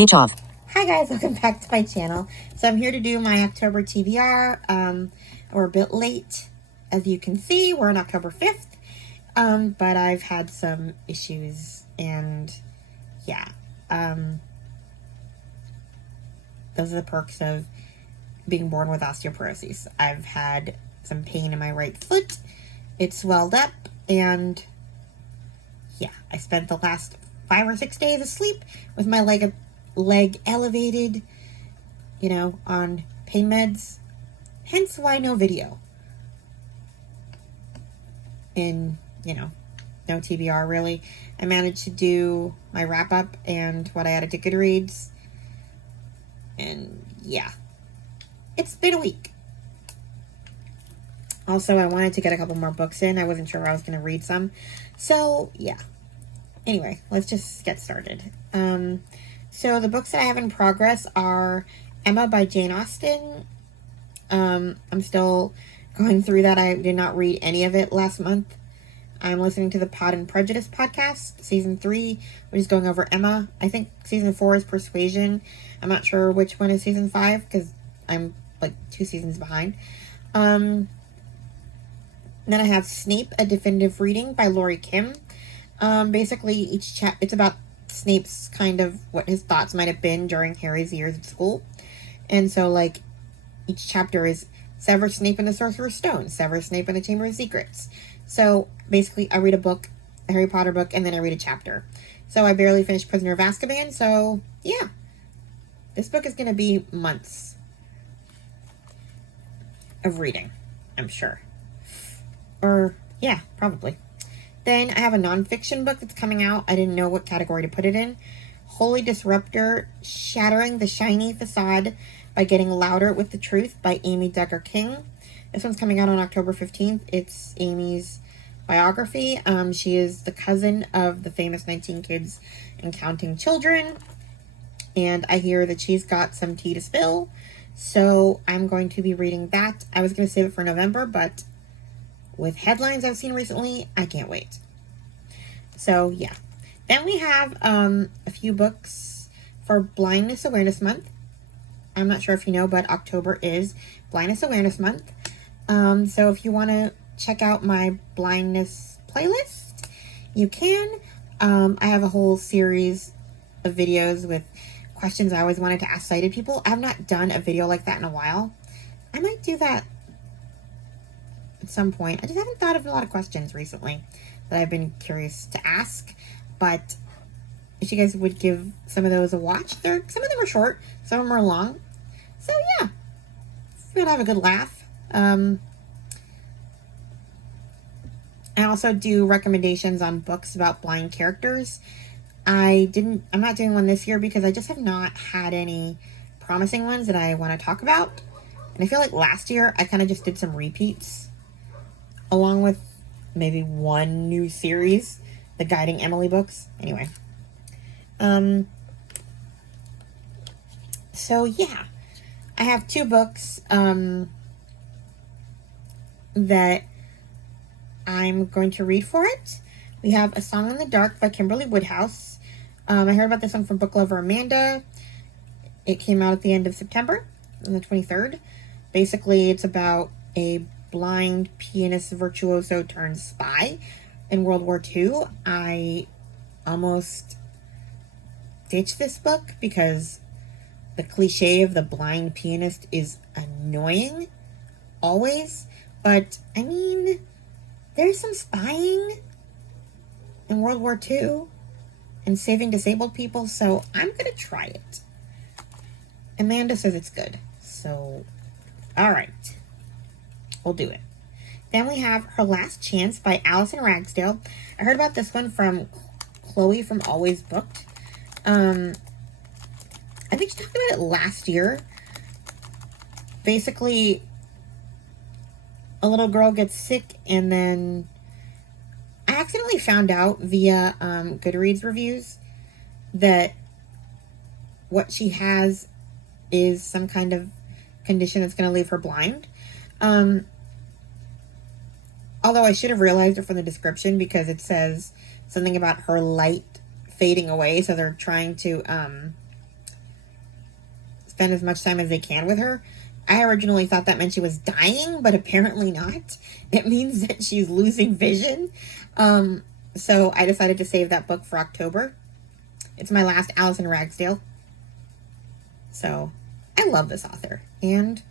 Speech off. Hi guys, welcome back to my channel. So I'm here to do my October TBR. We're a bit late. As you can see, we're on October 5th. But I've had some issues and yeah. Those are the perks of being born with osteoporosis. I've had some pain in my right foot. It swelled up and yeah, I spent the last 5 or 6 days asleep with my leg elevated, on pain meds. Hence why no video. And, no TBR really. I managed to do my wrap up and what I added to Goodreads. And yeah, it's been a week. Also, I wanted to get a couple more books in. I wasn't sure I was going to read some. So, yeah. Anyway, let's just get started. So the books that I have in progress are Emma by Jane Austen. I'm still going through that. I did not read any of it last month. I'm listening to the Pod and Prejudice podcast, season 3, which is going over Emma. I think season 4 is Persuasion. I'm not sure which one is season 5 because I'm like 2 seasons behind. Then I have Snape, a definitive reading by Lori Kim. Basically it's about Snape's kind of what his thoughts might have been during Harry's years at school. And so each chapter is Severus Snape and the Sorcerer's Stone, Severus Snape and the Chamber of Secrets. So basically I read a book, a Harry Potter book, and then I read a chapter. So I barely finished Prisoner of Azkaban, so yeah. This book is going to be months of reading, I'm sure. Or, yeah, probably. Then I have a nonfiction book that's coming out. I didn't know what category to put it in. Holy Disruptor, Shattering the Shiny Facade by Getting Louder with the Truth by Amy Duggar King. This one's coming out on October 15th. It's Amy's biography. She is the cousin of the famous 19 Kids and Counting Children. And I hear that she's got some tea to spill. So I'm going to be reading that. I was going to save it for November, but with headlines I've seen recently, I can't wait. So, yeah. Then we have a few books for Blindness Awareness Month. I'm not sure if you know, but October is Blindness Awareness Month. So if you want to check out my blindness playlist, you can. I have a whole series of videos with questions I always wanted to ask sighted people. I have not done a video like that in a while. I might do that at some point. I just haven't thought of a lot of questions recently that I've been curious to ask, but if you guys would give some of those a watch, some of them are short, some of them are long, so yeah, we're gonna have a good laugh. I also do recommendations on books about blind characters. I'm not doing one this year because I just have not had any promising ones that I want to talk about, and I feel like last year I kind of just did some repeats along with maybe one new series, the Guiding Emily books. Anyway. So yeah, I have 2 books, that I'm going to read for it. We have A Song in the Dark by Kimberly Woodhouse. I heard about this one from book lover Amanda. It came out at the end of September, on the 23rd. Basically, it's about a blind pianist virtuoso turned spy in World War II. I almost ditched this book because the cliche of the blind pianist is annoying, always. But, I mean, there's some spying in World War II and saving disabled people, so I'm going to try it. Amanda says it's good, so, alright. We'll do it. Then we have Her Last Chance by Alison Ragsdale. I heard about this one from Chloe from Always Booked. I think she talked about it last year. Basically, a little girl gets sick, and then I accidentally found out via Goodreads reviews that what she has is some kind of condition that's going to leave her blind. Although I should have realized it from the description because it says something about her light fading away. So they're trying to spend as much time as they can with her. I originally thought that meant she was dying, but apparently not. It means that she's losing vision. So I decided to save that book for October. It's my last Alice in Ragsdale. So I love this author. And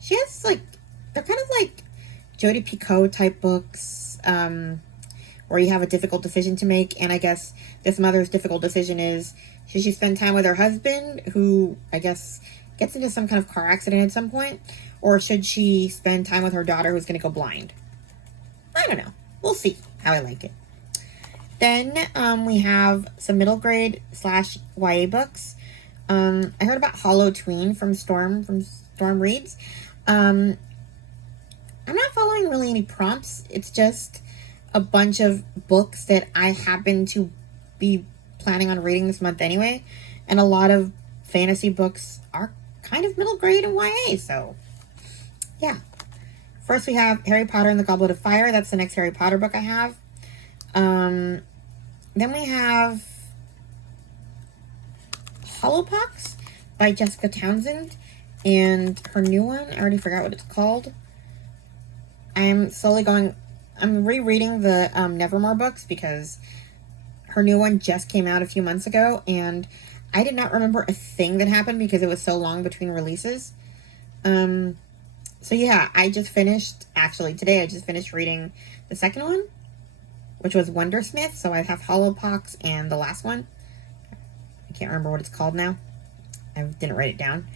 she has they're kind of like Jodi Picoult type books, where you have a difficult decision to make. And I guess this mother's difficult decision is, should she spend time with her husband, who I guess gets into some kind of car accident at some point, or should she spend time with her daughter who's going to go blind? I don't know. We'll see how I like it. Then we have some middle grade / YA books. I heard about Hallowtween from Storm Reads. I'm not following really any prompts. It's just a bunch of books that I happen to be planning on reading this month anyway. And a lot of fantasy books are kind of middle grade and YA, so yeah. First we have Harry Potter and the Goblet of Fire. That's the next Harry Potter book I have. Then we have Hollowpox by Jessica Townsend, and her new one, I already forgot what it's called. I'm rereading the Nevermore books because her new one just came out a few months ago, and I did not remember a thing that happened because it was so long between releases. So yeah, today I just finished reading the second one, which was Wondersmith. So I have Hollowpox and the last one. I can't remember what it's called now. I didn't write it down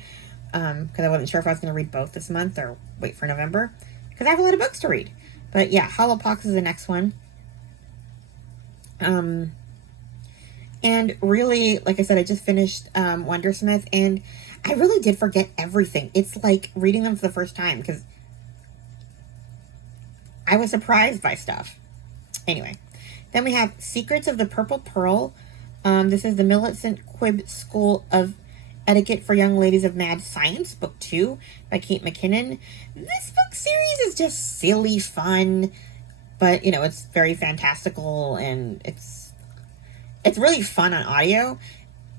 because I wasn't sure if I was going to read both this month or wait for November, because I have a lot of books to read. But yeah, Hollowpox is the next one. And really, like I said, I just finished Wondersmith, and I really did forget everything. It's like reading them for the first time because I was surprised by stuff. Anyway, then we have Secrets of the Purple Pearl. This is the Millicent Quibb School of Etiquette for Young Ladies of Mad Science, Book 2 by Kate McKinnon. This book series is just silly fun, but, it's very fantastical, and it's really fun on audio.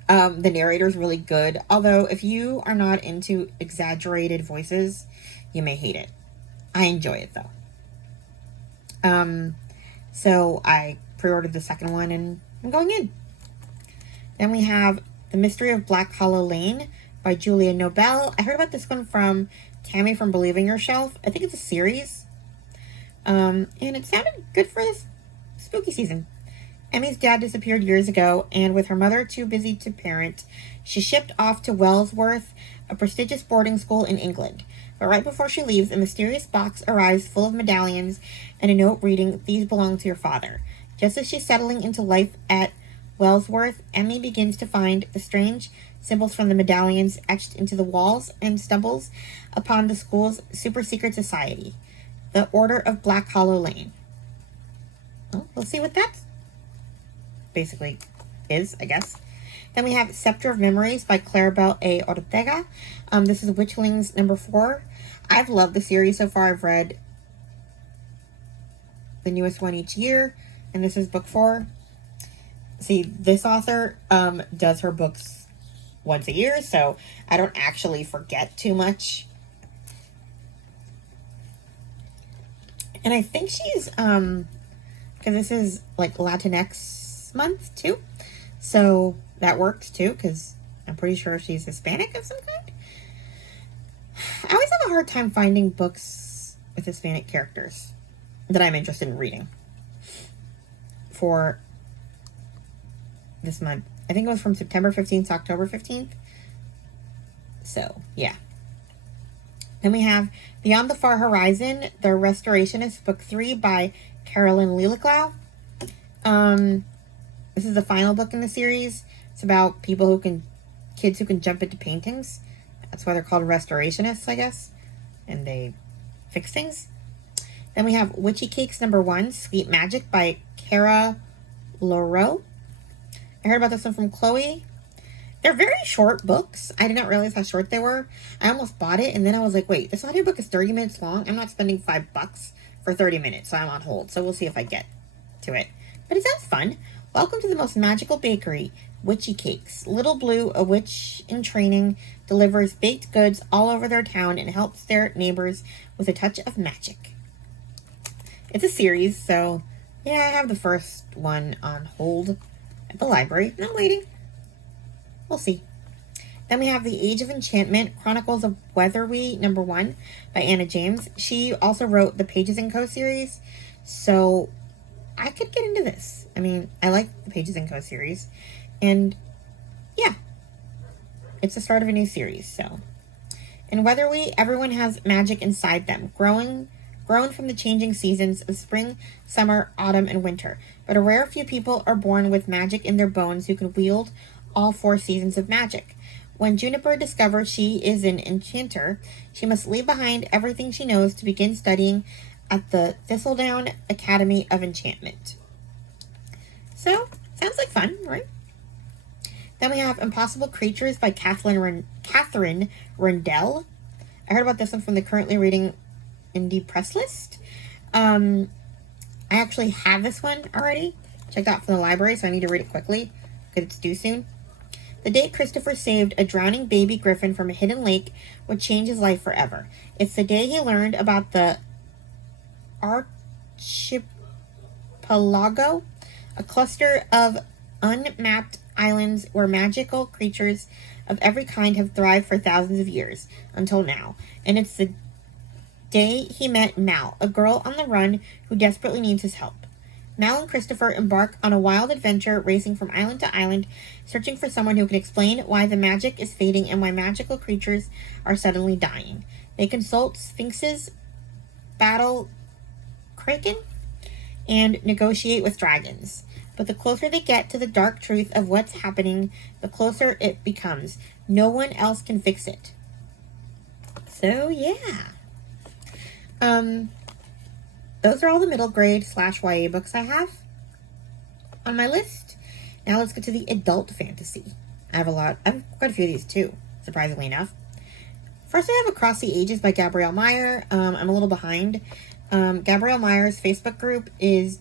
The narrator's really good, although if you are not into exaggerated voices, you may hate it. I enjoy it, though. So I pre-ordered the second one, and I'm going in. Then we have The Mystery of Black Hollow Lane by Julia Nobel. I heard about this one from Tammy from Believing Yourself. I think it's a series. And it sounded good for this spooky season. Emmy's dad disappeared years ago, and with her mother too busy to parent, she shipped off to Wellsworth, a prestigious boarding school in England. But right before she leaves, a mysterious box arrives full of medallions and a note reading, "These belong to your father." Just as she's settling into life at Wellsworth, Emmy begins to find the strange symbols from the medallions etched into the walls and stumbles upon the school's super-secret society, the Order of Black Hollow Lane. Well, we'll see what that basically is, I guess. Then we have Scepter of Memories by Claribel A. Ortega. This is Witchlings number 4. I've loved the series so far. I've read the newest one each year, and this is book 4. See, this author does her books once a year, so I don't actually forget too much. And I think she's, because this is like Latinx month too, so that works too, because I'm pretty sure she's Hispanic of some kind. I always have a hard time finding books with Hispanic characters that I'm interested in reading for this month. I think it was from September 15th to October 15th. So, yeah. Then we have Beyond the Far Horizon, The Restorationist, Book 3 by Carolyn Lilliglau. This is the final book in the series. It's about kids who can jump into paintings. That's why they're called restorationists, I guess. And they fix things. Then we have Witchy Cakes number 1, Sweet Magic by Cara Laurel. I heard about this one from Chloe. They're very short books. I did not realize how short they were. I almost bought it, and then I was like, wait, this audiobook is 30 minutes long? I'm not spending $5 for 30 minutes, so I'm on hold. So we'll see if I get to it. But it sounds fun. Welcome to the most magical bakery. Witchy Cakes. Little Blue, a witch in training, delivers baked goods all over their town and helps their neighbors with a touch of magic. It's a series, so yeah, I have the first one on hold at the library. I'm waiting. We'll see. Then we have The Age of Enchantment, Chronicles of Weatherby, #1 by Anna James. She also wrote the Pages & Co. series, so I could get into this. I mean, I like the Pages & Co. series, and yeah, it's the start of a new series, so. In Weatherby, everyone has magic inside them, grown from the changing seasons of spring, summer, autumn, and winter. But a rare few people are born with magic in their bones who can wield all 4 seasons of magic. When Juniper discovers she is an enchanter, she must leave behind everything she knows to begin studying at the Thistledown Academy of Enchantment. So, sounds like fun, right? Then we have Impossible Creatures by Catherine Rendell. I heard about this one from the currently reading indie press list. I actually have this one already. Checked out from the library, so I need to read it quickly because it's due soon. The day Christopher saved a drowning baby griffin from a hidden lake would change his life forever. It's the day he learned about the archipelago, a cluster of unmapped islands where magical creatures of every kind have thrived for thousands of years, until now. And it's the day he met Mal, a girl on the run who desperately needs his help. Mal and Christopher embark on a wild adventure, racing from island to island, searching for someone who can explain why the magic is fading and why magical creatures are suddenly dying. They consult sphinxes, battle kraken, and negotiate with dragons. But the closer they get to the dark truth of what's happening, the closer it becomes. No one else can fix it. So, yeah. Those are all the middle grade / YA books I have on my list. Now let's get to the adult fantasy. I have quite a few of these too, surprisingly enough. First, I have Across the Ages by Gabrielle Meyer. I'm a little behind. Gabrielle Meyer's Facebook group is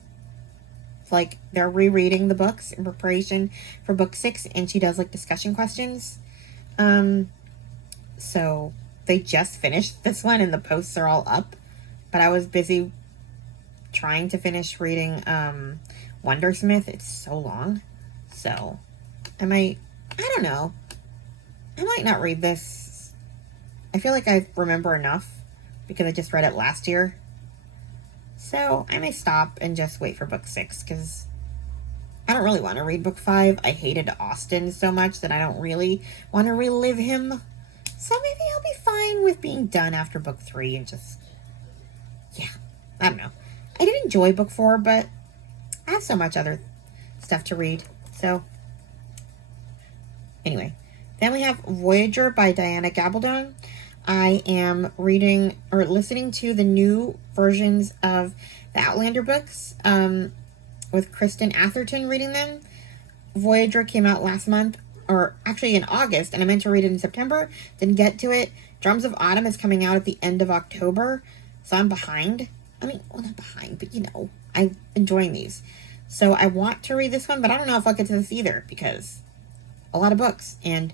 like they're rereading the books in preparation for book 6, and she does like discussion questions. So they just finished this one and the posts are all up, but I was busy trying to finish reading Wondersmith. It's so long, so I don't know, I might not read this. I feel like I remember enough because I just read it last year, so I may stop and just wait for book 6 because I don't really want to read book 5. I hated Austin so much that I don't really want to relive him, so maybe I'll be fine with being done after book 3 and just, yeah, I don't know. I did enjoy book 4, but I have so much other stuff to read. So, anyway. Then we have Voyager by Diana Gabaldon. I am reading or listening to the new versions of the Outlander books with Kristen Atherton reading them. Voyager came out last month, or actually in August, and I meant to read it in September. Didn't get to it. Drums of Autumn is coming out at the end of October, so I'm behind. I mean, well, not behind, but you know, I'm enjoying these. So I want to read this one, but I don't know if I'll get to this either because a lot of books. And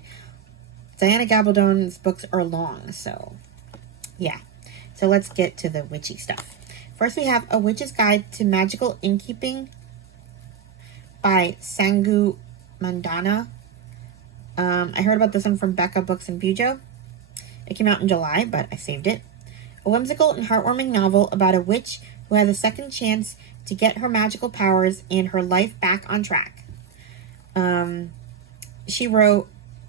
Diana Gabaldon's books are long, so yeah. So let's get to the witchy stuff. First, we have A Witch's Guide to Magical Innkeeping by Sangu Mandana. I heard about this one from Becca Books and Bujo. It came out in July, but I saved it. A whimsical and heartwarming novel about a witch who has a second chance to get her magical powers and her life back on track.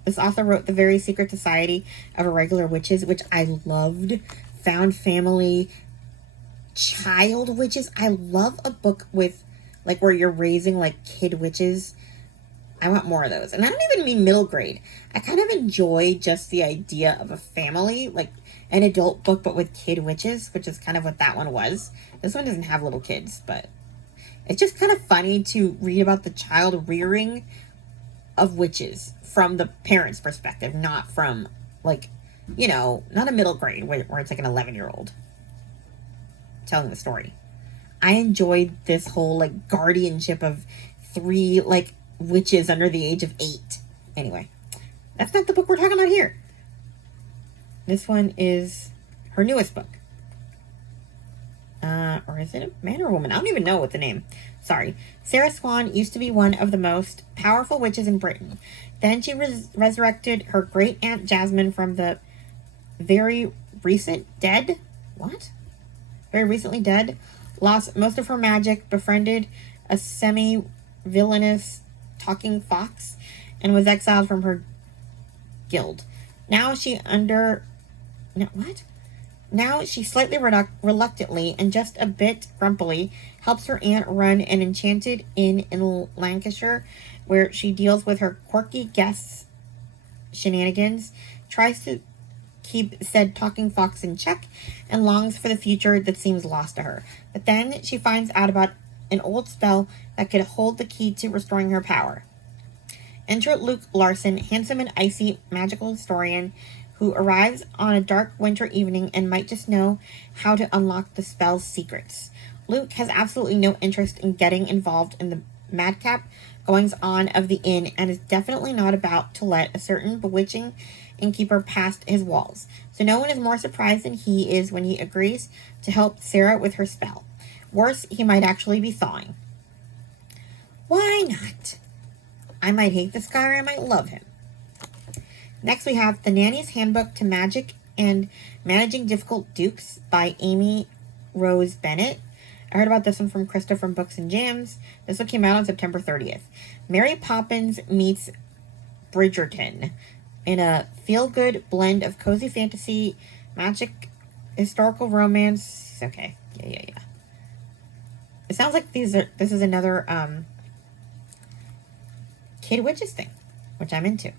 This author wrote The Very Secret Society of Irregular Witches, which I loved. Found family, child witches. I love a book with, like, where you're raising, like, kid witches. I want more of those. And I don't even mean middle grade. I kind of enjoy just the idea of a family, like an adult book, but with kid witches, which is kind of what that one was. This one doesn't have little kids, but it's just kind of funny to read about the child rearing of witches from the parents' perspective, not from, like, you know, not a middle grade where it's like an 11-year-old telling the story. I enjoyed this whole, like, guardianship of 3, like, witches under the age of 8. Anyway, that's not the book we're talking about here. This one is her newest book. Or is it a man or a woman? I don't even know what the name. Sorry. Sarah Swan used to be one of the most powerful witches in Britain. Then she resurrected her great aunt Jasmine from the very recent dead. What? Very recently dead. Lost most of her magic, befriended a semi-villainous talking fox, and was exiled from her guild. Now she slightly reluctantly and just a bit grumpily helps her aunt run an enchanted inn in Lancashire, where she deals with her quirky guests' shenanigans, tries to keep said talking fox in check, and longs for the future that seems lost to her. But then she finds out about an old spell that could hold the key to restoring her power. Enter Luke Larson, handsome and icy magical historian, who arrives on a dark winter evening and might just know how to unlock the spell's secrets. Luke has absolutely no interest in getting involved in the madcap goings-on of the inn and is definitely not about to let a certain bewitching innkeeper past his walls. So no one is more surprised than he is when he agrees to help Sarah with her spell. Worse, he might actually be thawing. Why not? I might hate this guy or I might love him. Next we have The Nanny's Handbook to Magic and Managing Difficult Dukes by Amy Rose Bennett. I heard about this one from Krista from Books and Jams. This one came out on September 30th. Mary Poppins meets Bridgerton in a feel-good blend of cozy fantasy, magic, historical romance. Okay, yeah. It sounds like this is another Kid Witches thing, which I'm into.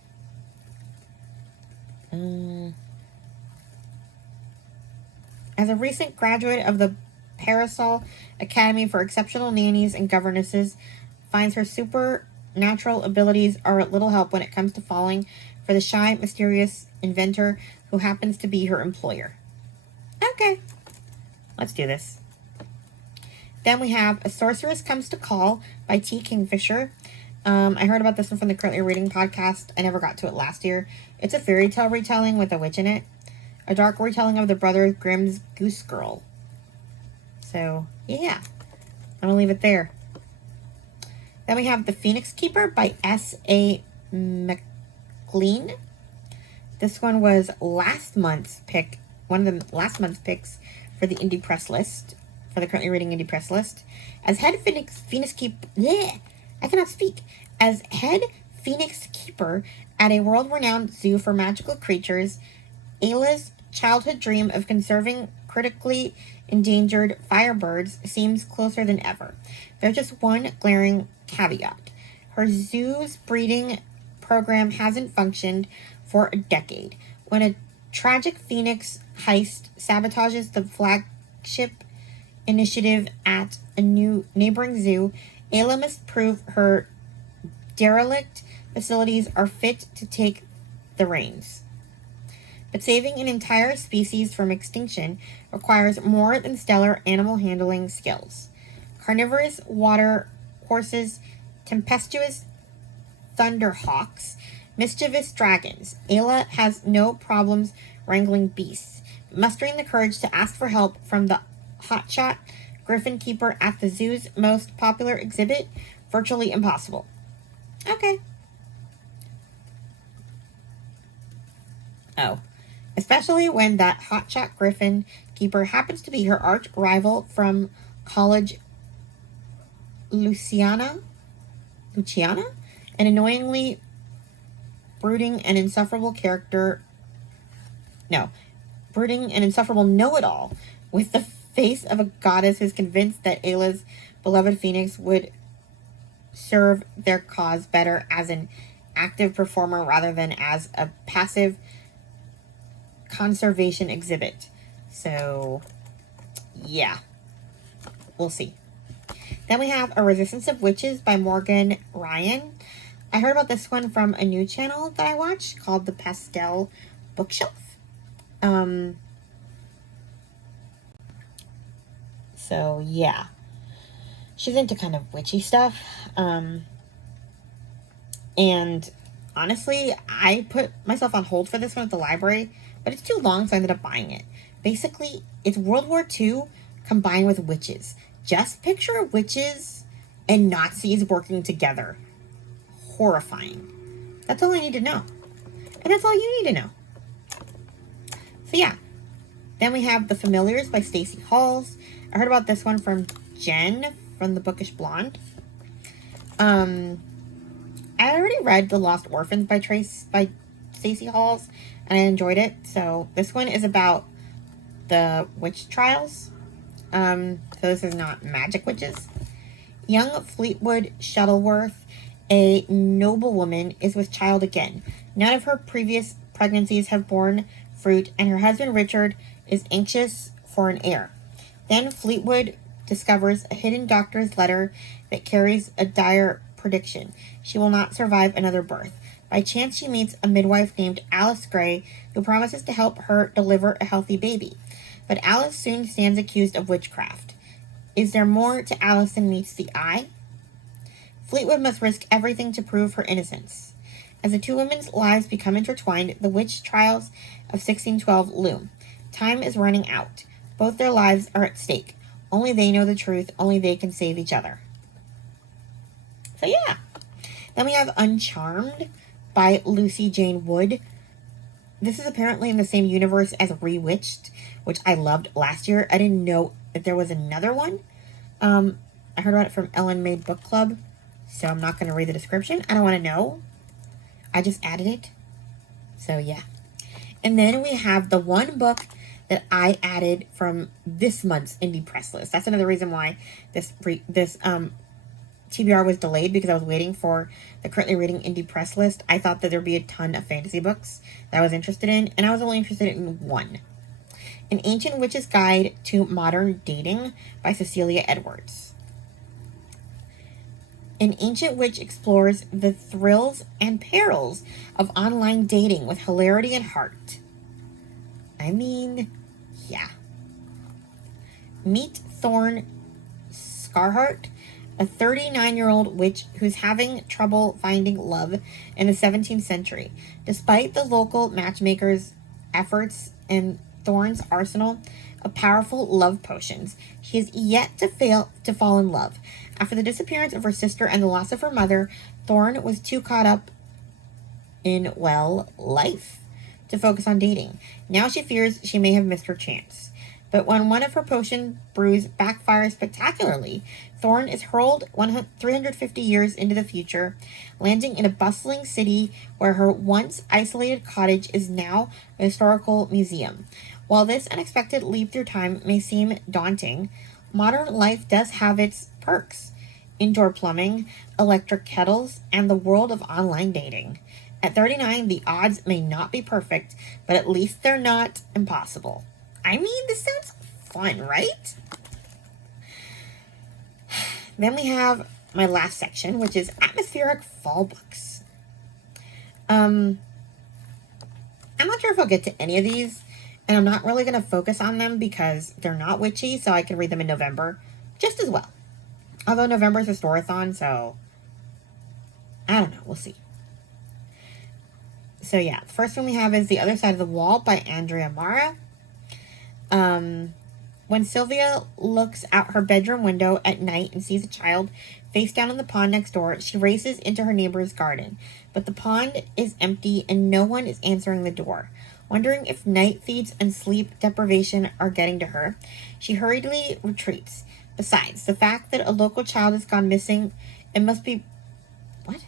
As a recent graduate of the Parasol Academy for Exceptional Nannies and Governesses, finds her supernatural abilities are little help when it comes to falling for the shy, mysterious inventor who happens to be her employer. Okay, let's do this. Then we have A Sorceress Comes to Call by T. Kingfisher. I heard about this one from the Currently Reading podcast. I never got to it last year. It's a fairy tale retelling with a witch in it. A dark retelling of the Brothers Grimm's Goose Girl. So, yeah. I'm going to leave it there. Then we have The Phoenix Keeper by S.A. McLean. This one was last month's pick. One of the last month's picks for the indie press list. For the Currently Reading indie press list. As head Phoenix Keeper... Yeah, I cannot speak. As head Phoenix Keeper at a world-renowned zoo for magical creatures, Ayla's childhood dream of conserving critically endangered firebirds seems closer than ever. There's just one glaring caveat. Her zoo's breeding program hasn't functioned for a decade. When a tragic phoenix heist sabotages the flagship initiative at a new neighboring zoo, Ayla must prove her derelict facilities are fit to take the reins. But saving an entire species from extinction requires more than stellar animal handling skills. Carnivorous water horses, tempestuous thunderhawks, mischievous dragons. Ayla has no problems wrangling beasts, mustering the courage to ask for help from the hotshot griffin keeper at the zoo's most popular exhibit, virtually impossible. Okay. Oh. Especially when that hotshot griffin keeper happens to be her arch rival from college, Luciana? An annoyingly brooding and insufferable know-it-all with the face of a goddess who's convinced that Ayla's beloved phoenix would serve their cause better as an active performer rather than as a passive conservation exhibit. So, yeah. We'll see. Then we have A Resistance of Witches by Morgan Ryan. I heard about this one from a new channel that I watch called The Pastel Bookshelf. So, yeah. She's into kind of witchy stuff. And honestly, I put myself on hold for this one at the library, but it's too long, so I ended up buying it. Basically, it's World War II combined with witches. Just picture witches and Nazis working together. Horrifying. That's all I need to know. And that's all you need to know. So yeah. Then we have The Familiars by Stacey Halls. I heard about this one from Jen from The Bookish Blonde. I already read The Lost Orphans by Stacey Halls, and I enjoyed it. So this one is about the witch trials. So this is not magic witches. Young Fleetwood Shuttleworth, a noblewoman, is with child again. None of her previous pregnancies have borne fruit, and her husband Richard is anxious for an heir. Then Fleetwood discovers a hidden doctor's letter that carries a dire prediction. She will not survive another birth. By chance, she meets a midwife named Alice Gray, who promises to help her deliver a healthy baby. But Alice soon stands accused of witchcraft. Is there more to Alice than meets the eye? Fleetwood must risk everything to prove her innocence. As the two women's lives become intertwined, the witch trials of 1612 loom. Time is running out. Both their lives are at stake. Only they know the truth. Only they can save each other. So yeah. Then we have Uncharmed by Lucy Jane Wood. This is apparently in the same universe as Rewitched, which I loved last year. I didn't know that there was another one. I heard about it from Ellen Made Book Club, so I'm not going to read the description. I don't want to know. I just added it. So yeah. And then we have the one book that I added from this month's indie press list. That's another reason why this TBR was delayed, because I was waiting for the currently reading indie press list. I thought that there'd be a ton of fantasy books that I was interested in, and I was only interested in one. An Ancient Witch's Guide to Modern Dating by Cecilia Edwards. An Ancient Witch explores the thrills and perils of online dating with hilarity and heart. I mean, yeah. Meet Thorn Scarhart, a 39-year-old witch who's having trouble finding love in the 17th century. Despite the local matchmakers' efforts and Thorn's arsenal of powerful love potions, she is yet to fall in love. After the disappearance of her sister and the loss of her mother, Thorn was too caught up in, well, life to focus on dating. Now she fears she may have missed her chance. But when one of her potion brews backfires spectacularly, Thorn is hurled 350 years into the future, landing in a bustling city where her once isolated cottage is now a historical museum. While this unexpected leap through time may seem daunting, modern life does have its perks. Indoor plumbing, electric kettles, and the world of online dating. At 39, the odds may not be perfect, but at least they're not impossible. I mean, this sounds fun, right? Then we have my last section, which is atmospheric fall books. I'm not sure if I'll get to any of these, and I'm not really going to focus on them because they're not witchy, so I can read them in November just as well. Although November is a storathon, so I don't know. We'll see. So yeah, the first one we have is The Other Side of the Wall by Andrea Mara. When Sylvia looks out her bedroom window at night and sees a child face down in the pond next door, she races into her neighbor's garden. But the pond is empty and no one is answering the door. Wondering if night feeds and sleep deprivation are getting to her, she hurriedly retreats. Besides, the fact that a local child has gone missing, it must be... What?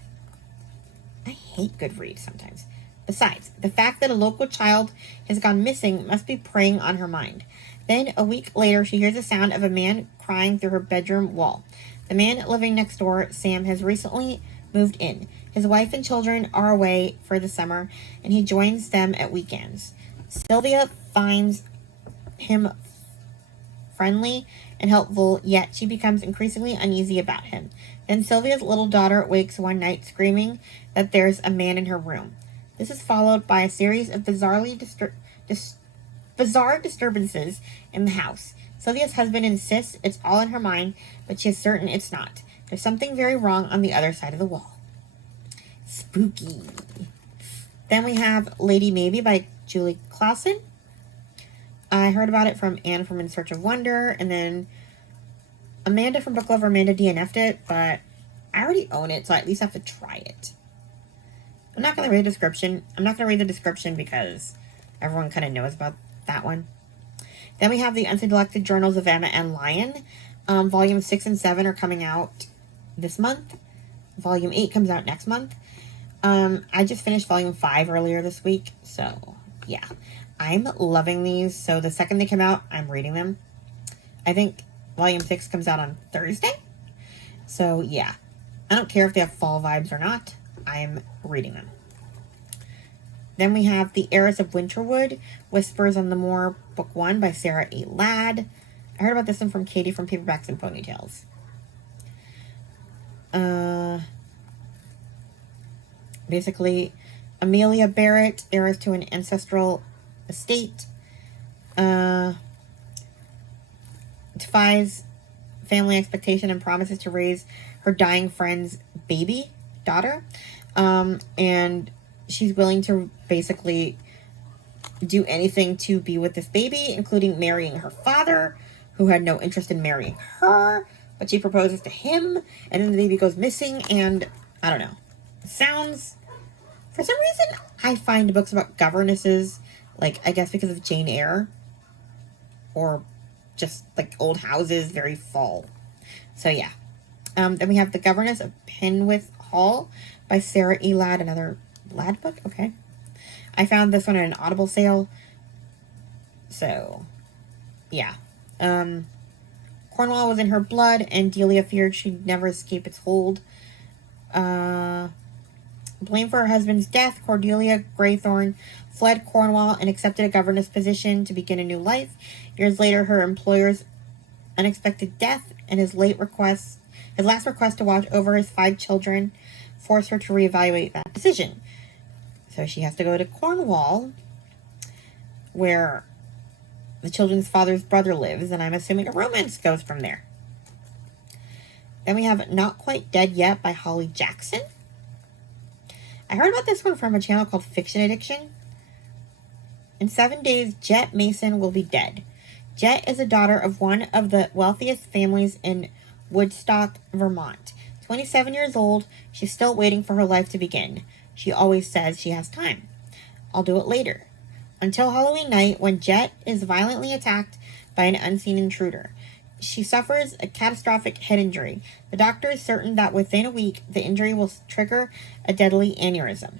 I hate Goodreads sometimes. Besides, the fact that a local child has gone missing must be preying on her mind. Then, a week later, she hears the sound of a man crying through her bedroom wall. The man living next door, Sam, has recently moved in. His wife and children are away for the summer, and he joins them at weekends. Sylvia finds him friendly and helpful, yet she becomes increasingly uneasy about him. Then Sylvia's little daughter wakes one night screaming that there's a man in her room. This is followed by a series of bizarre disturbances in the house. Sylvia's husband insists it's all in her mind, but she is certain it's not. There's something very wrong on the other side of the wall. Spooky. Then we have Lady Maybe by Julie Clausen. I heard about it from Anne from In Search of Wonder, and then Amanda from Book Lover Amanda DNF'd it, but I already own it, so I at least have to try it. I'm not going to read the description. I'm not going to read the description because everyone kind of knows about that one. Then we have the Unselected Journals of Emma and Lion. Volume 6 and 7 are coming out this month. Volume 8 comes out next month. I just finished Volume 5 earlier this week, so yeah. I'm loving these, so the second they come out, I'm reading them. I think Volume 6 comes out on Thursday, so yeah. I don't care if they have fall vibes or not. I'm reading them. Then we have The Heiress of Winterwood, Whispers on the Moor, Book 1 by Sarah A. Ladd. I heard about this one from Katie from Paperbacks and Ponytails. Basically, Amelia Barrett, heiress to an ancestral estate, defies family expectation and promises to raise her dying friend's daughter. And she's willing to basically do anything to be with this baby, including marrying her father, who had no interest in marrying her, but she proposes to him, and then the baby goes missing, and I don't know. Sounds, for some reason, I find books about governesses, like, I guess because of Jane Eyre, or just, like, old houses, very fall. So, yeah. Then we have The Governess of Penwith Hall by Sarah E. Ladd, another Ladd book? Okay. I found this one at an Audible sale. So, yeah. Cornwall was in her blood, and Delia feared she'd never escape its hold. Blamed for her husband's death, Cordelia Greythorne fled Cornwall and accepted a governess position to begin a new life. Years later, her employer's unexpected death and his last request to watch over his 5 children forced her to reevaluate that decision. So she has to go to Cornwall, where the children's father's brother lives, and I'm assuming a romance goes from there. Then we have Not Quite Dead Yet by Holly Jackson. I heard about this one from a channel called Fiction Addiction. In 7 days, Jet Mason will be dead. Jet is a daughter of one of the wealthiest families in Woodstock, Vermont. 27 years old, she's still waiting for her life to begin. She always says she has time. I'll do it later. Until Halloween night, when Jet is violently attacked by an unseen intruder. She suffers a catastrophic head injury. The doctor is certain that within a week, the injury will trigger a deadly aneurysm.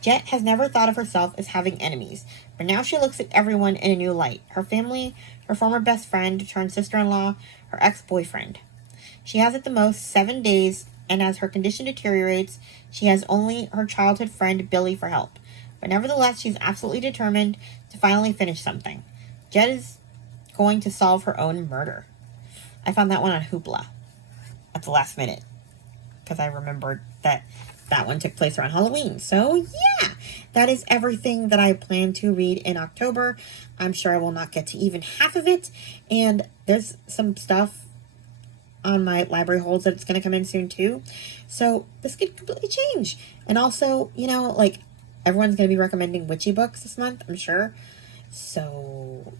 Jet has never thought of herself as having enemies, but now she looks at everyone in a new light. Her family, her former best friend, turned sister-in-law, her ex-boyfriend. She has at the most 7 days, and as her condition deteriorates, she has only her childhood friend Billy for help. But nevertheless, she's absolutely determined to finally finish something. Jet is going to solve her own murder. I found that one on Hoopla at the last minute, because I remembered that one took place around Halloween. So, yeah, that is everything that I plan to read in October. I'm sure I will not get to even half of it, and there's some stuff on my library holds that it's going to come in soon, too. So, this could completely change. And also, like, everyone's going to be recommending witchy books this month, I'm sure. So,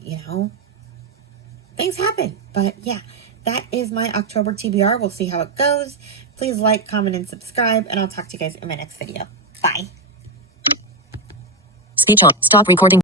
things happen. But, yeah, that is my October TBR. We'll see how it goes. Please like, comment, and subscribe, and I'll talk to you guys in my next video. Bye. Speech on. Stop recording.